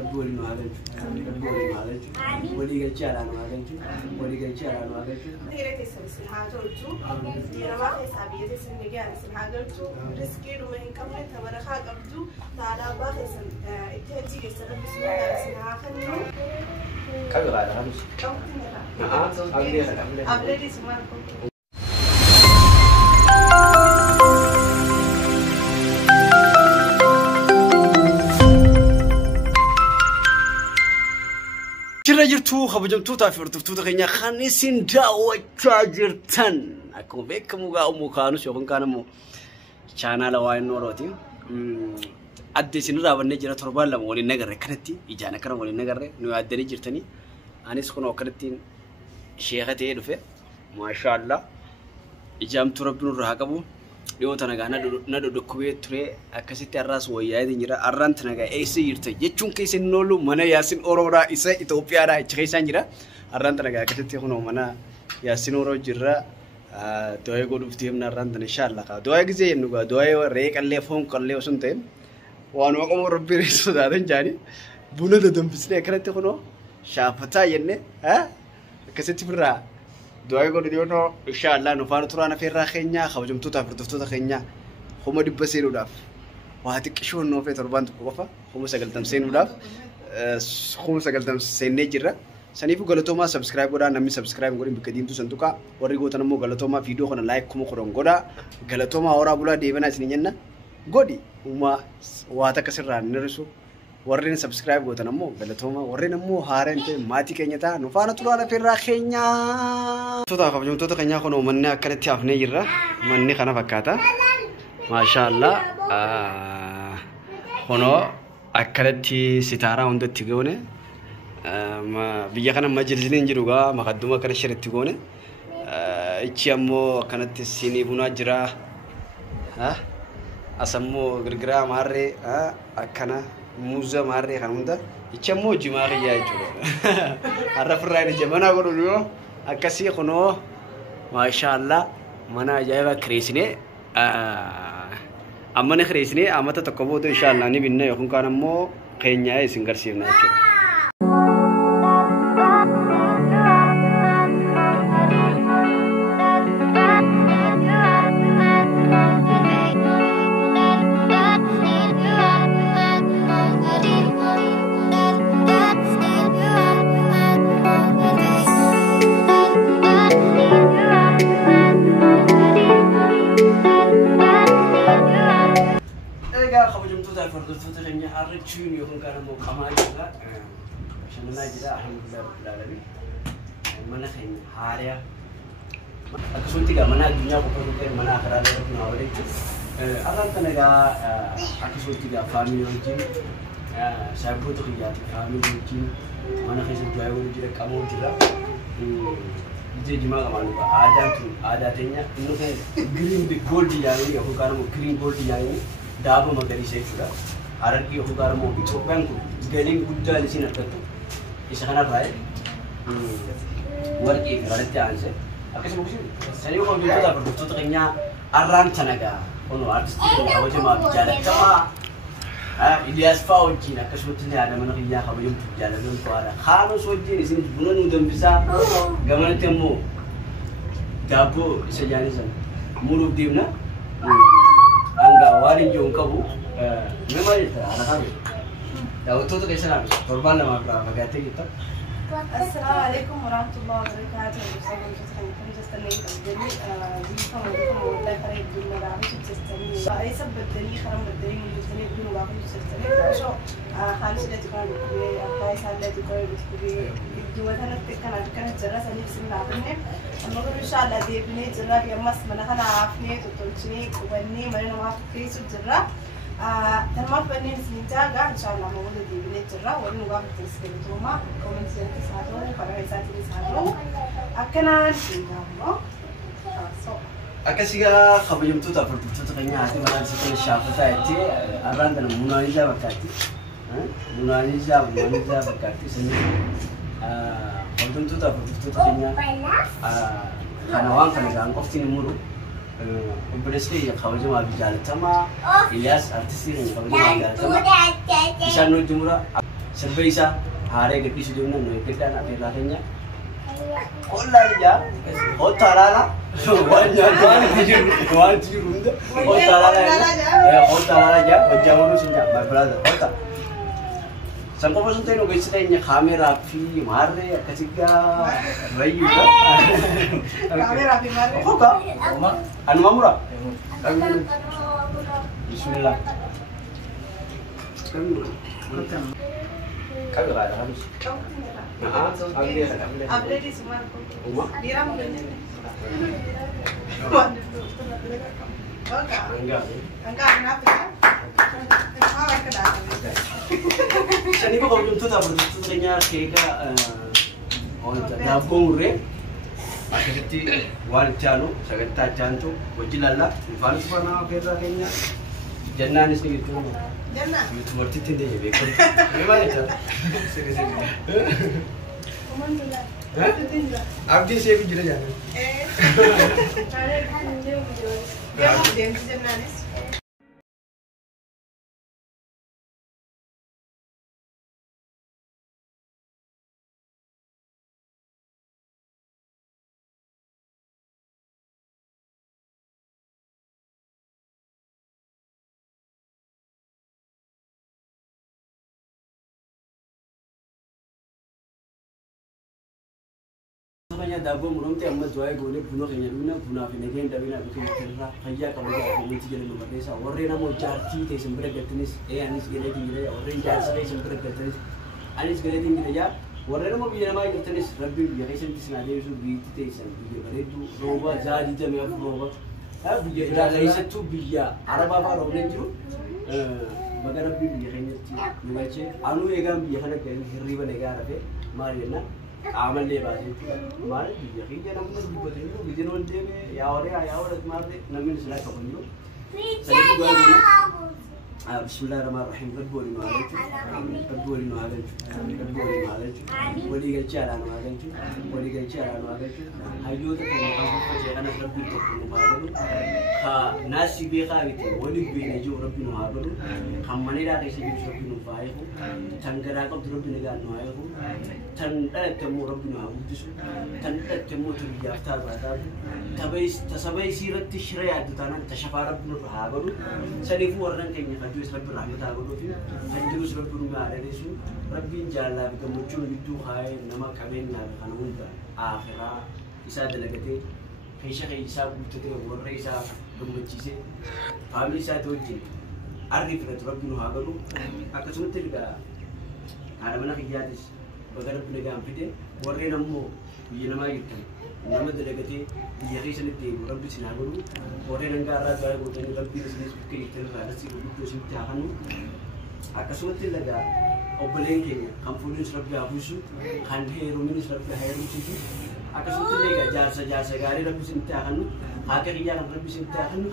ربولي ما هذا ربولي ما هذا ولي قال شيء على ما هذا ولي قال شيء على ما هذا غير تسمع سمعة تقولوا دينا ما في سابية تسمع نجار سمعة تقولوا رزقي وما ينكمل تمر خاك أبدو تعالى باخي سم تهجي كسر بسمعة سمعة خنو كم غالي خمس كم تنرى أبلي سمعة jirtu khabajamtu taafirtu taqanya khanisin daawachaa jirtan akkuma beekamu gaa umu kaanus yookaan kaanamu channel waan nooroti adde sinira banne jira torbaan lama waliin nagarre kanatti ijaana kana waliin nagarre nu addani jirtani anis kuno kanatti sheekhatee dhufe maasha Allah ijaamtu rabbinu irraa qabu dhiyoo tana gaa na dodokkubee ture akkasitti arraas wayyaayeen jira arraan tana gaa eessa jirta jechuun keessan noolu mana yaasin ororaa isa Itoophiyaadha achi keessan jira arraan tana gaa akkasitti kuno mana yaasin oroo jira do'ee godhuuf deemna arraan tana inshallah ka do'ee gizee nu gaa do'ee ree qallee foon qallee osoo ta'e waan waqama rabbi reesu daadan jaani buna dadambislee kanatti kuno shaafataa yenne akkasitti birraa do'ee godhu diyono inshallah nu faana turana feerraa keenya kabajamtoota afurtoftoota keenya homa dibba seenuudhaaf waa xiqqishoon noo fee torbaan tokko qofa homa 90 seenuudhaaf homa 90 seennee jirra saniifu galatoomaa subscribe godhaa namni subscribe godhin bikka diimtuu santuqa warri gootan ammoo galatoomaa viidiyoo kana like kuma qoran godhaa galatoomaa horaa bulaa deebanaa isin jenna godhi uma waa takka sirraa nirrisu warreen subscribe gootan ammoo galatoomaa warreen ammoo haareen ta'e maatii keenya ta'a nu faana turaan afeerraa keenya toota kabajamtoota keenya kunoo manni akkanatti hafnee jirra manni kana fakkaata maasha Allah kunoo akkanatti sitaaraa hundatti goone biyya kana majlisni jiru gaa maqadduma akkana shiritti goone ichi ammoo akkanatti sinii bunaa jira asammoo girgiraa maarree akkana muza marre kan hunda ichamo jimaari ya ijo arrafra ni jamana godo yo akasi kono masha Allah mana ajaiba kresine amane kresine amata takobo to insha Allah ni binne yakun kanammo kenya isin garsina ijo فردوسة خنيا أرجون يكون كانوا كمال جدا عشان ما نجدا الحمد لله رب العالمين منا خين حاريا أكسون تيجا منا الدنيا بكرة كده منا آخرة ربنا أولئك أران تنجا أكسون تيجا فاميلي وجين سابو تيجا فاميلي وجين منا خيسون جاي وجين كامون جدا jadi jemaah kemana pak? Ada tehnya, ini kan green di gold di yang ini, aku kan mau green gold di yang ini, dapat magari saya sudah. Aran ki aku kan mau Ethiopian ku, galing Buddha di sini ada tu. Isakana baik, work ini ada chance. Aku sebab sih, saya juga kalau kita berdua tu kayaknya aran canaga, ono artis itu kalau cuma bicara cuma Ilyas Fauji, nak sebutnya ada mana kerja kamu yang jalan dengan suara. Kalau soji di sini bulan udah bisa, gambar temu, dapu sejalan sana. Mulut dia na, angga warin jauh kabu, memang itu anak kami. Tahu tu kayak sana, korban lama berapa kata kita. Assalamualaikum warahmatullahi wabarakatuh. Saya jadi kamu والله خريج بالمدارس وتستني أي سب بدري خرم بدري من تستني بدون واقع تستني شو خالص لا تكون بكري أباي سال لا تكون بكري الجوات أنا كانت جرا سني بسم الله بني أما قبل إن شاء الله دي بني جرا يمس من أنا عارفني تطلعني وبني مرينا ما في كيس جرا تنمر بني سنتاجا إن شاء الله موجود دي بني جرا وين واقع تستني توما كومنت سنتي ساتو فرعي ساتو أكنا نشيدامو Akasiga kabajamtu tak perlu kayaknya hati mana sekian siapa saja aran dan munajat berkati, munajat berkati sendiri. Kabajamtu tak perlu kayaknya karena orang kan orang kau sini muru, berarti ya kabajam abis jalan sama Ilyas artis ini kabajam abis jalan sama. Bisa nuju murah. سبيسا هاري كيس جونا نويكتا نبي راكنيا ولا يا هو ترالا وان تجرون ده هو ترالا يا وجاورو سنجا my brother هو Sampai pas nanti nunggu istilahnya kamera api mare, ketiga rayu kan? Kamera api mare. Oh kak? Anu mamura? Bismillah. Kami ada harus. Update di semua. Diram belum? Enggak. Enggak kenapa? Sani ko kung tuh tak betul kayaknya kega dapur akaditi wal chanu sagata chantu wajilalla fans bana kega kayaknya jannan is gitu jannan itu berarti tende ya beko gimana itu abdi saya bijira jangan dia mau dem jannanis Makanya dabo murung tiap mas jual gune puno kayaknya guna finegen tapi nak bikin cerita kaya kalau dia komentar jadi nomor desa orang nama jarci teh sembere gatinis anis gede tinggi ya orang jarci teh sembere gatinis anis gede tinggi ya orang nama biar nama gatinis rabbi biar kaisan tisna dia itu biti teh sen biar beredu roba jadi jam ya roba biar dah kaisan tu biar Arab apa roba itu bagai rabbi biar kaisan tu macam anu egam biar kana kaisan hiriba negara pe Mariana आमल ले बाजी मारे यकीन है नमन भी बदलियो within one day में या और मार दे नमन सला कबनियो सही दुआ बोलना बिस्मिल्लाहिर्रहमानिर्रहीम रब्बोली मालेच रब्बोली मालेच रब्बोली मालेच वली के चारा मालेच वली के चारा मालेच हायो तो हम को जेना रब्बी तो मालेच हा नासी बे खावित वली बे ने जो रब्बी मालेच हम मने रा कैसे भी रब्बी नो पाए हो तंगरा को रब्बी ने गानो आए हो تنقل تمو ربنا عبودسو تنقل تمو تربية أفتار بعداد تسبي سيرة تشريع دتانا تشفى ربنا رهابرو سنفو ورن كيني خجوس رب الرحمة عبودو في خجوس رب ما عليسو ربي جالا بكمجون بدو خاي نما كمين نار خنون دا آخرا إسا دلقتي خيشة خيشة بوتته ورئيسا بمجيسي فاملي سا توجي عرف ربنا عبودو أكسمت تلقى هذا منا خياتيس بقدر بنجام فيده ورينا مو بيجنا ما يكتم نما دلقتي بيجيس نتي ربي سنابلو ورينا نقارا جاي بوتني ربي نسنيس بكي ترى راسي بقول شيء تاهنو أكسمت تلقى أوبلين كينيا هم فلوس ربي أبوسو خان هيرو منيس ربي هيرو تيجي أكسمت تلقى جالس غاري ربي سنتاهنو هاكر يجان ربي سنتاهنو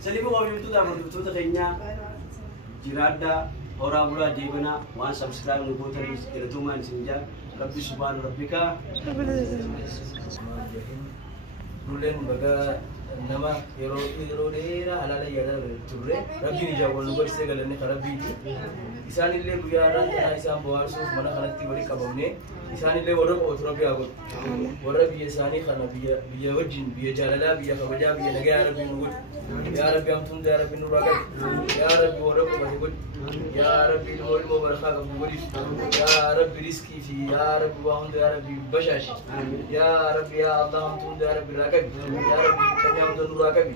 سنيبو قبل itu dah kayaknya jirada orang pula di mana wan subscribe nubuatan keratuman senja Rabbi subhanahu rabbika rulen baga nama hero dera halal ya turre Rabbi ni jawab nubuat segala ni Rabbi isan ile buyaran kana isan boar so mana kana tibari kabamne isan ile warab o Rabbi agot warab isani kana biya wajin biya jalala biya kabaja biya naga ya Rabbi nubuat ya Rabbi amtum ya Rabbi nuraga ya Rabbi warab ko يا ربي الهول مباركة قبولي يا ربي رزقي في يا ربي وهم يا ربي بشاش يا ربي يا الله هم يا ربي راكب يا ربي كنيام دون راكب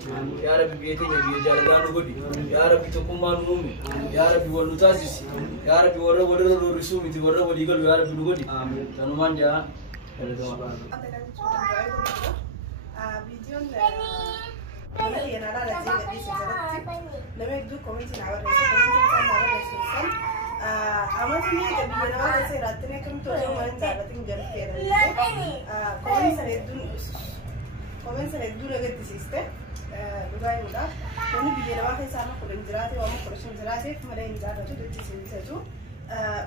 يا ربي بيتي نبي جالدان وقولي يا ربي تقوم ما نومي يا ربي والنتاسيس يا ربي ورا رسومي تي ورا وليقل يا ربي نقولي تنومان جا فيديو أنا هي أنا لا زين بدي سجلتي لما يبدو كومنتي نعور رئيس كومنتي نعور رئيس السن أمانتني تبي أنا ما رئيس راتني كم توجه ما نزارتين جرب كيرا كومنت سندون لقيت سيستة بقاي ولا كوني بيجي أنا ما خيس أنا كل نزارتي وما كلش نزارتي فما لا نزارتي تدري سيستة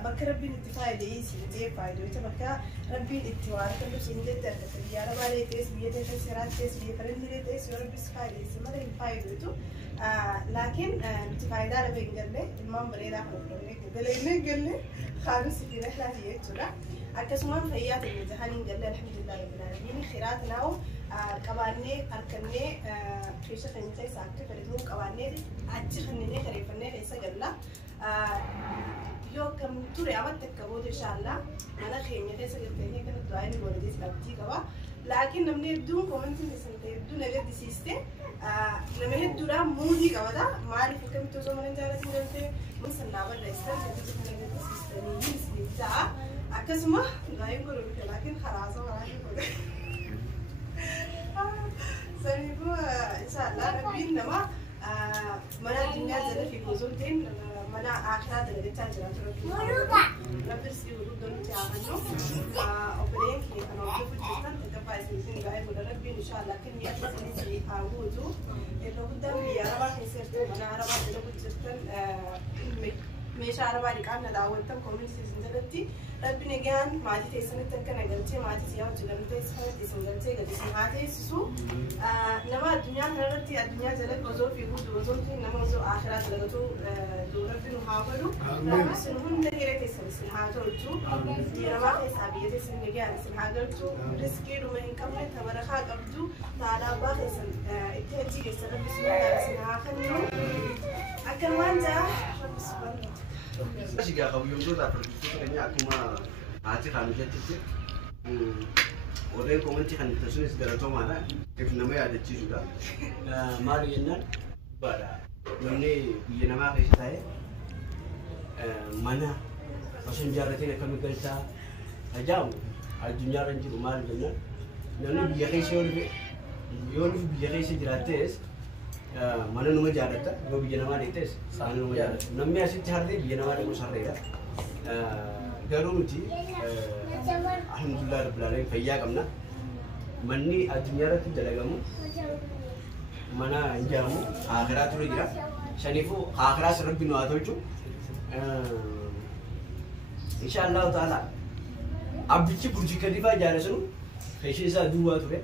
بكرة بين اتفاق جيس جي فايدو إذا بكرة ربي الاتوار كله سنجد تركت يا رب عليه تيس بيه تيس سيرات تيس بيه فرندي تيس يا رب سفايد اسمه ده الفايد بتو لكن بتفايد على بينجله المام بريدا خلفني كده لين قال خامس في رحلة هي ترى أكسمان فيات المجهان قال الحمد لله رب العالمين خيرات ناو كبارني أركني في شيء خنيتي ساكت فريدمو كبارني أتشي خنيني خريفني ليس قال يو كم توري عملت كبود إن شاء الله أنا خيمي ليس قلتني كانت دعائي الوالدين سلامتي كوا لكن لما يبدون كومنتي نسنتي يبدون نجد سيستة لما يبدون مودي كوا ده ما أعرف كم توزو من جالس نجلته من سنابر رئيسان تجد نجد سيستة نيجي سيستة أكسمه غايب كلو لكن خلاص ما راح يقول سنيبو إن شاء الله ربي إنما منا الدنيا زل في بوزولتين منا آخرات اللي تاجرات ربي سي ولود دون تعانو أوبرين كي أنا أشوف الجسم تكبر سنين غايب ولا ربي إن شاء الله كن يأتي سنين أعوذ إنه قدام لي أربعة خسرت منا أربعة اللي كنت جستن مش أربعة اللي كنا دعوتهم كوميونتي زندلتي ربي نجان ما عادي تسمع تكنا قلتي ما عادي زياد جلنا تسمع تسمع قلتي قلتي سمع تسسو نما الدنيا هنرتي الدنيا زلت وزور في بود وزور في نما وزور آخرات لقطو دو ربي نحاولو ربي سنهم تغير تسمع سمع تولتو نما حسابية تسمع نجان سمع قلتو رزقي لما إنكمل تمرخا قبضو تعالى باخي سن اتهجي جسر ربي سمع خنو أكل وانجا ربي سبحانه Jika kau yang tu tak perlu kayaknya aku mah aci kami jadi tu orang komen cik kan terus segala macam mana if namanya ada cik sudah mari enak pada ni dia nama ke saya mana pasien jarak ini kami kerja jauh dunia ranjir rumah enak ni dia ke sini dia ke sini gratis mana nama jarak tak, gua bikin nama dites, sana nama jarak. Namanya asyik cari bikin nama dia musar dia. Garu uji, alhamdulillah berlalu kaya kamna. Mani adunya tu jalan kamu, mana jamu, akhirat tu lagi. Shanifu akhirat serap binu atau itu. Insyaallah taala. Abis itu kadifa jalan sunu, khususnya dua tu le.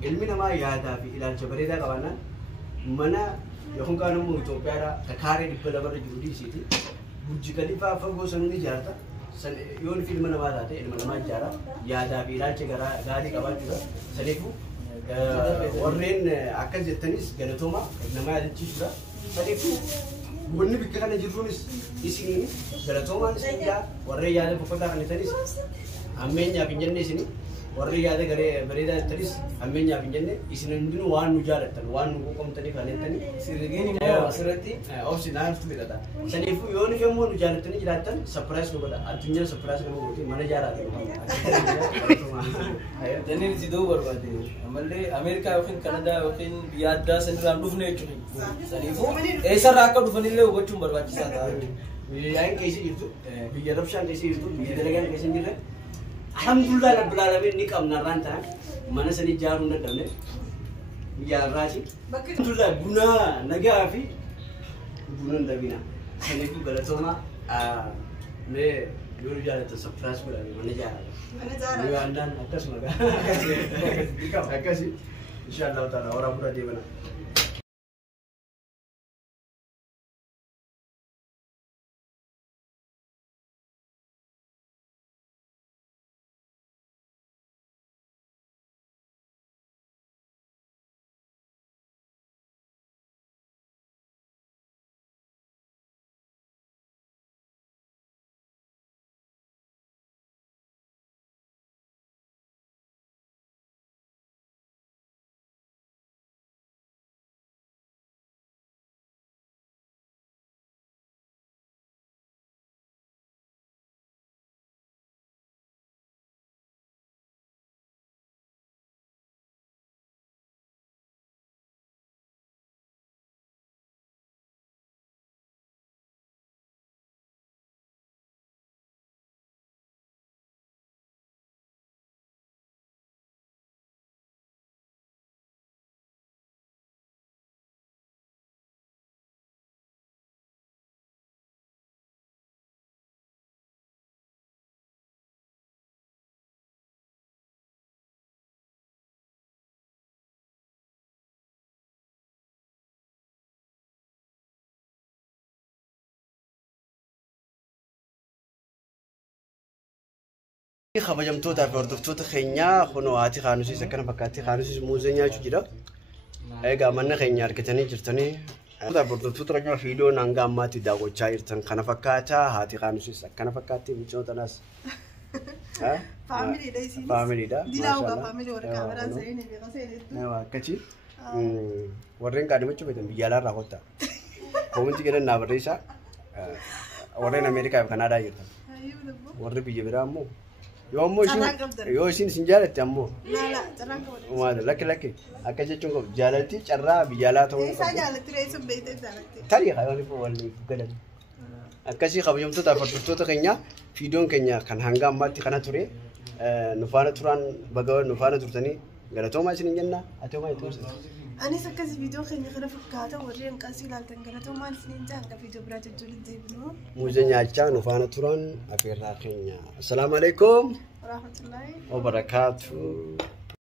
Ilmu nama ya tapi ilan seberita kawana. Mana yang kan mau itu pera kekari di pelabar judi situ, Burj Khalifa fago seni jarta, yon film mana ada te, ilmu nama jara, ya ada viral cegara gari kawan juga, seniku, orang akan jetanis ganatoma, nama ada cipta, seniku, bukan bikin jerunis isini, ganatoma sehingga orang yang ada popular kan jetanis, amin ya pinjamnya sini. Orang yang ada gare berita terus, ambilnya pinjamnya, isinya mungkin wan mujaratan, wan hukum tadi kan tadi. Sirgini mau asrati, opsi naik tu berada. Jadi itu yon yang mau mujaratan jilatan, surprise tu berada. Artinya surprise kamu mungkin mana jarak tu. Jadi ni sido berbadi. Amalle Amerika mungkin Kanada mungkin biada sendiri dufne curi. Jadi itu, esar rakyat dufne le ubat cuma berbadi saja. Yang kesi itu, biar opsi kesi itu, biar delegan kesi ni le. Alhamdulillah Rabbil Alamin ni kam naranta mana seni jarum na damne ya raji alhamdulillah guna naga afi guna ndabina seni ku galatoma me yoru jara to surprise kula mana jara ni andan akas maga akasi insyaallah taala ora pura di mana kabajamtoota fi hordoftoota keenyaa kunoo haati Qaanusiis akkana fakkaatti Qaanusiis muuzee nyaachuu jira. Egaa manna keenya argatanii jirtanii hordoftoota keenya viidiyoon hanga ammaatti daawwachaa jirtan kana fakkaata haati Qaanusiis akkana fakkaatti michootanaas. Family dha isinis. Family dha. Dilawga family warqa baran sayne be qasee. Akkachi warreen qaadimachuu beekan biyya alaarraa qotta. Koomenti jedhan naa barreessaa. Warreen Ameerikaa fi Kanaadaa jirtan. Warri biyya biraa ammoo yoo isin sinjaalatti ammoo lakki akka jechuun qabu jaalatti carraa biyya alaa ta'uu qabu. Tarii hayoonni walii galan. Akkasii kabajamtoota fi hordoftoota keenya viidiyoon keenya kan hanga ammaatti kana ture nufaana turaan baga nufaana turtanii galatoomaa isin jenna atoomaa itti ibsa. Anis akkasii viidiyoo keenya kana fakkaata warreen qasii ilaaltan galatoomaa isin jenna viidiyoo biraa jajjoliin deebinu. Muuzee nyaachaa nufaana turaan afeerraa keenya. Assalaamu alaikum. Warahmatullahi wabarakatuh.